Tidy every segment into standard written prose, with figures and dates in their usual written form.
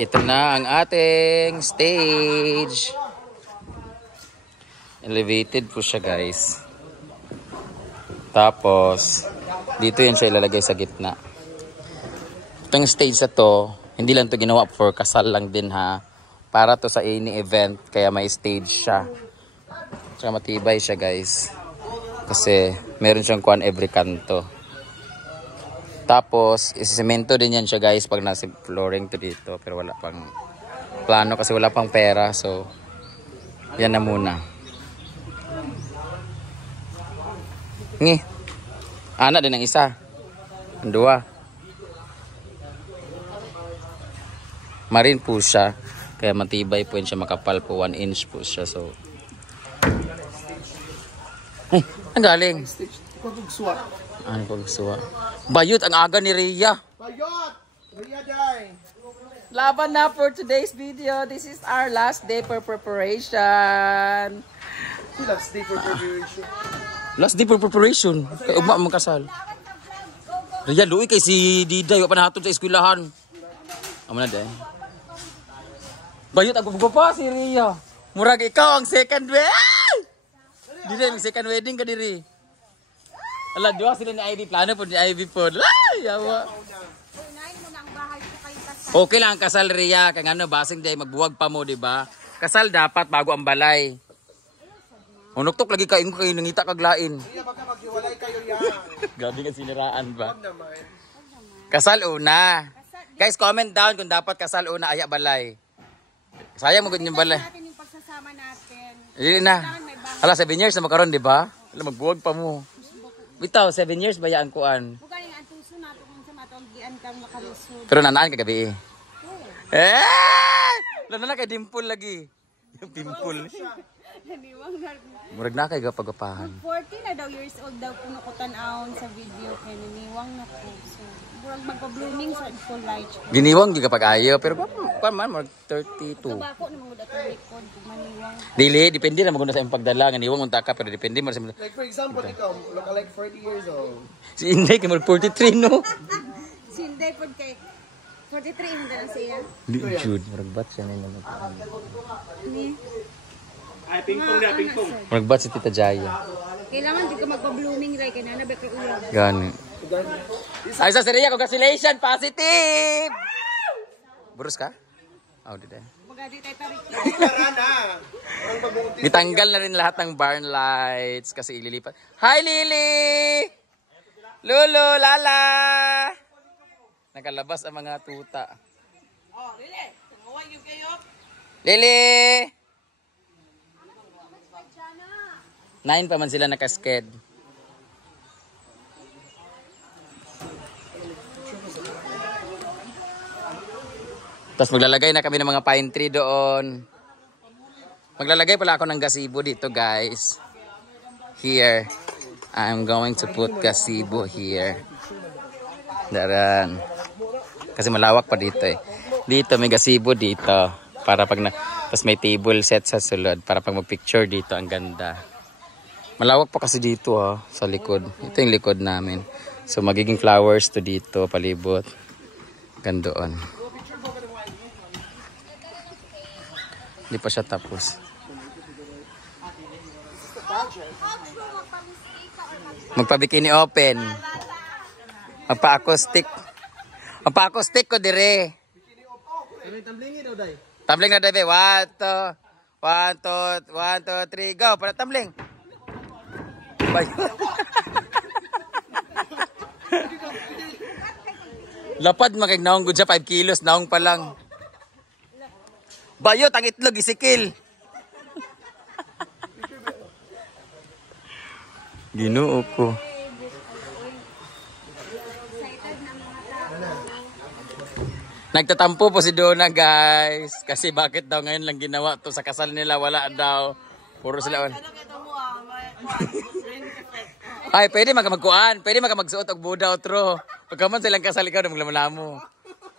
Ito na ang ating stage. Elevated po siya, guys. Tapos, dito yan siya ilalagay sa gitna. Itong stage na to, hindi lang to ginawa for kasal lang din ha. Para to sa any event, kaya may stage siya. Tsaka matibay siya, guys. Kasi meron siyang kuan every kanto. Tapos, isisemento din yan siya, guys, pag nasa flooring to dito. Pero wala pang plano kasi wala pang pera. So, yan na muna. Ngi. Anak din ang isa. Ang dua. Marine po siya. Kaya matibay po yun siya. Makapal po. 1 inch po siya. So, ang galing. Ano pagsuwa? Bayot ang aga ni Rhea. Bayot! Rhea day. Laban na for today's video. This is our last day for preparation. Last day for preparation. Last day for preparation. Kay ugma man kasal. Rhea, luoy kay si Diday wa pa nahatod sa eskwelahan. Amo na day. Bayot ako pa si Rhea. Murag ikaw ang second wedding. Diday ang second wedding ka diri. Ala, dua sila ni Ivy. Plano po ni Ivy po. Ay, yawa. Okay lang ang kasal, Rhea. Kaya ano, basing day, magbuwag pa mo, diba? Kasal dapat bago ang balay. Unuktok lagi kayo nangita kaglain. Rhea, baka maghiwalay kayo yan. Gabi nga siniraan ba? Kasal una. Guys, comment down kung dapat kasal una, aya balay. Sayang mo yung balay. Natin yung pagsasama natin. Hindi na. Ala, 7 years na makaroon, diba? Ala, magbuwag pa mo. Bitaw, 7 years ba yan kuan? Bukan yung antuso na ito kung sa matonggian kang makalusod. Pero nanaan ka gabi eh. Eh! Lalo na kay dimple lagi. Yung pimple. Naniwang na. Murag na kay gapagapahan. 40 na daw years old daw punukutan aon sa video kay naniwang na ko. So, murag magpa-blooming sa full light. Giniwang di kapag ayo pero pa man murag 32. Kabako na mga datong record kung maniwang. Dili, depende na maguna sa imong pagdala ganiwang unta ka pero depende mo sa Like for example, ikaw, look like 40 years old. si Inday kay murag 43 no. Sinday pod kay 43 hindi na siya. Di jud murag bat siya nila. Ni. Ay, ping-pong na, ping-pong. Murag bat si Tita Jaya. Kailangan di ka magpa-blooming ray kay nana bekra ulag. Gani. Ay sa Rhea, congratulations, positive. Burus ka? Oh, di day. Magadi tay tarik. Ditanggal na rin lahat ng barn lights kasi ililipat. Hi, Lily! Lulu, Lala! Nakalabas ang mga tuta. Oh, Lili. Tangawan yung kayo. Lily! 9 pa man sila nakasked. Tapos maglalagay na kami ng mga pine tree doon. Maglalagay pala ako ng gazebo dito, guys. Here. I'm going to put gazebo here. Daran. Kasi malawak pa dito eh. Dito may gazebo dito. Para pag tapos may table set sa sulod. Para pag mag-picture dito, ang ganda. Malawak pa kasi dito sa likod. Ito yung likod namin. So magiging flowers to dito, palibot. Gandoon. Hindi pa siya tapos. Magpa-bikini open. Magpa-acoustic. Magpa-acoustic ko dire. Tumbling na daw, 1, 2, 1, 2, 3, go. Para tumbling. Lapad magignaong good siya 5 kilos naong pa lang. Bayot ang itlog isikil. Ginoo ko. Nagtatampo po si Donna, guys. Kasi bakit daw ngayon lang ginawa to sa kasal nila, wala daw. Puro sila on. Ay, pwede magkuan. Pwede magsuot og buda otro. Pagkaman silang kasal ikaw na maglamlamo.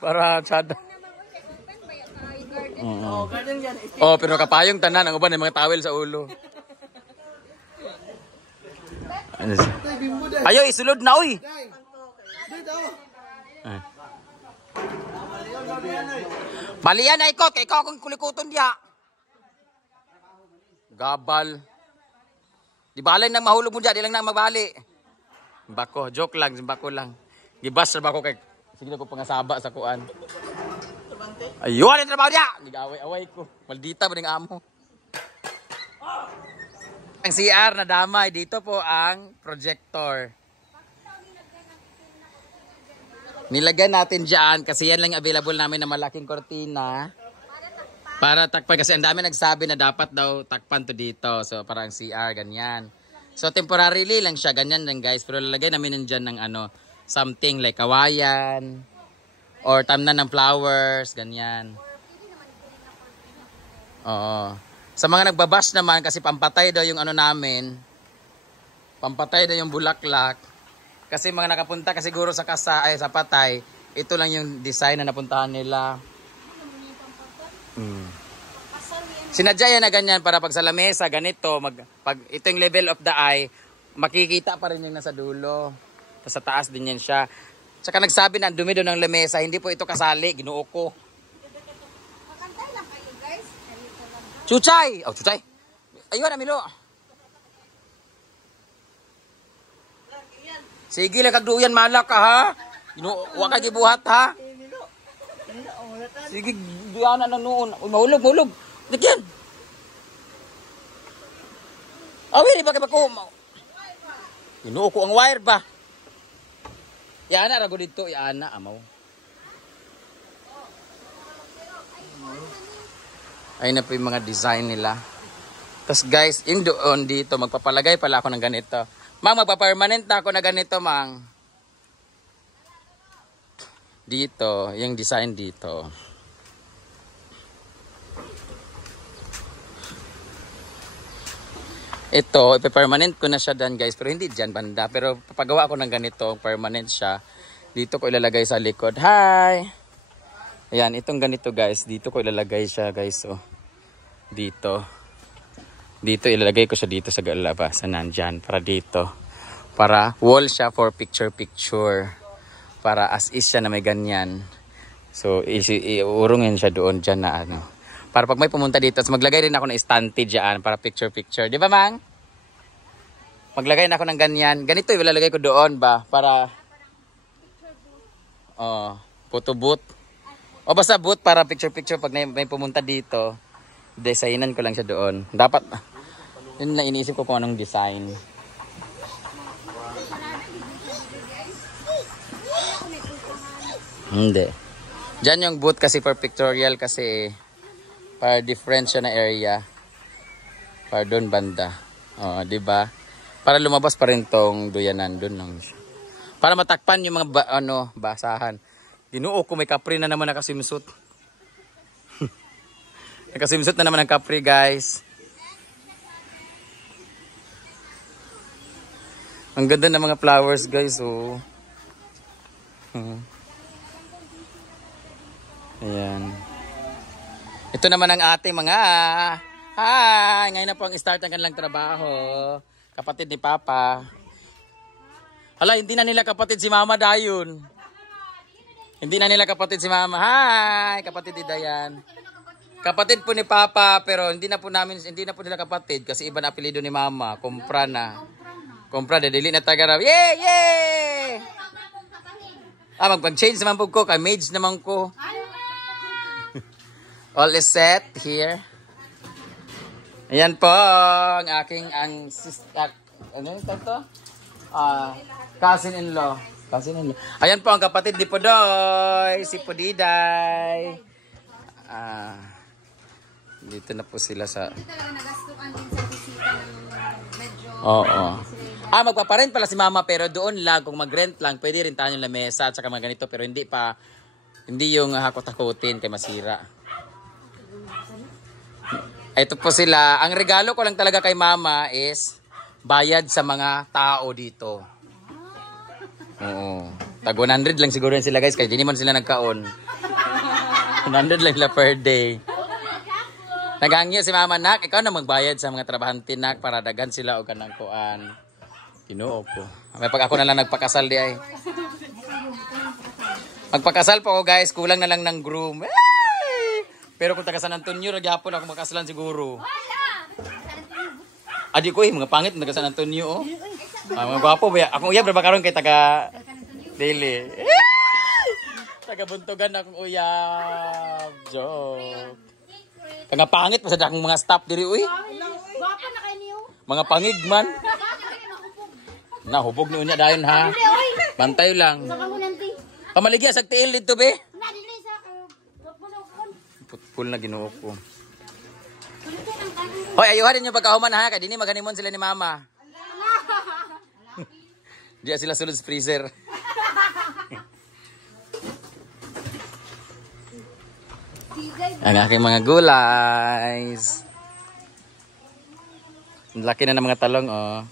Para tsada. Oh, pero kapayong tanan ang uban ng mga towel sa ulo. Ayo isulod na oy. Balian na ikot, kay ikaw akong kulikuton diya. Gabal. Di balay nang mahulog mo diya, di lang nang magbali. Bako, joke lang, bako lang. Gibas ra ba ko kay sige ko pangasaba sa kuan. Ayun, ang trabaho diya. Nigaway-away ko. Maldita ba ning amo? Ang CR na damay, dito po ang projector. Nilagyan natin dyan kasi yan lang available namin na malaking kortina. Para takpan kasi ang dami nagsabi na dapat daw takpan to dito. So parang CR, ganyan. So temporarily lang siya, ganyan lang guys. Pero lalagay namin dyan ng ano, something like kawayan. Or tamnan ng flowers, ganyan. Oo. Sa mga nagbabash naman, kasi pampatay daw yung ano namin. Pampatay daw yung bulaklak. Kasi mga nakapunta kasi siguro sa sa patay, ito lang yung design na napuntahan nila. Sinadya yan na ganyan para pag sa lamesa, ganito, pag ito yung level of the eye, makikita pa rin yung nasa dulo. Sa taas din yan siya. Tsaka nagsabi na ang dumi doon ng lamesa, hindi po ito kasali, ginuo ko. Makantay lang kayo guys. Chuchay! Oh, Chuchay! Ayun, Amilo. Sige lang kagduyan, malak ka ha. Huwag ka gibuhat ha. Sige, diyan na noon. Uy, mahulog. Dikyan. Awi, di ba kayo ko? Ginuo ko ang wire ba? Yana, rago dito. Yana, amaw. Ayun na po yung mga design nila. Tapos guys, yung doon dito, magpapalagay pala ako ng ganito. Mang, magpapermanent na ako na ganito, mang. Dito, yung design dito. Ito, ipapermanent ko na siya dyan guys. Pero hindi dyan banda. Pero papagawa ko ng ganito, permanent siya. Dito ko ilalagay sa likod. Hi! Ayan, itong ganito guys. Dito ko ilalagay siya guys. Oh. Dito. Dito ilalagay ko siya dito sa labasan. Nandyan. Para dito. Para wall siya for picture. Para as is siya na may ganyan. So, iurungin siya doon dyan na ano. Para pag may pumunta dito, so maglagay rin ako ng estante dyan para picture. Di ba, Mang? Maglagay na ako ng ganyan. Ganito, ilalagay ko doon ba? Para, photo booth. O basta booth para picture pag may pumunta dito. Designan ko lang siya doon. Dapat, yun na iniisip ko kung anong design. Hindi. Diyan yung booth kasi for pictorial kasi para different siya na area. Para doon banda. Di ba? Para lumabas pa rin tong duyanan doon lang siya. Para matakpan yung mga basahan. Ginuo ko may kapri na naman nakasimsut. Nakasimsut na naman ang kapri, guys. Ang ganda ng mga flowers, guys, oh. Ayan. Ito naman ang ating mga ngayon na po ang start ng kanilang trabaho. Kapatid ni Papa. Hala, hindi na nila kapatid si Mama Dayon. Hindi na nila kapatid si Mama. Hi, kapatid ni Dayan. Kapatid po ni Papa, pero hindi na po nila kapatid kasi iba na apelyido ni Mama. Kumpra na. Kumpra na, dili na taga raw. Yay! Magpag-change naman po ko. Kay mage naman ko. All is set here. Ayan po ang aking ano ito? Cousin-in-law. Ayan po ang kapatid ni Podoy, si Podiday. Dito na po sila sa... Hindi talaga nagastukan din sa bisita ng medyo... Oo. Magpaparent pala si Mama pero doon lang, kung mag-rent lang, pwede rin tayo yung lamesa at saka mga ganito pero hindi yung hakot-hakutin kay masira. Ito po sila. Ang regalo ko lang talaga kay Mama is bayad sa mga tao dito. Oo. Tag 100 lang siguro sila guys kasi hindi man sila nagkaon. 100 lang sila per day. Naghangyo si Mama, nak, ikaw na magbayad sa mga trabahante, nak, para dagan sila o kanang kuan. Kinuo ko. May pag ako na lang nagpakasal di ay. Magpakasal pa ako guys, kulang na lang ng groom. Ay! Pero kung taga San Antonio, ragyapon ako makasalan siguro. Adi ko mga pangit taga San Antonio. Oh. Mga gwapo ba? Akong uyab, karon kay taga Dili. Taga Buntugan akong uyab. Joke. Kaya pangit, pasad akong mga staff diri, uy. Guwapa na kayo niyo. Mga pangigman. Nahubog ni unya dayon ha. Bantay lang. Sa bangunan ti. Pamaligya sa tiil dito be. Na dili sa putpulokon. Putpul na ginuo ko. Hoy, ayuhan niyo pagkahuman ha, kay dinhi maghanimon sila ni mama. Diya sila sulod sa freezer. Ang aking mga gulays. Ang laki na ng mga talong oh.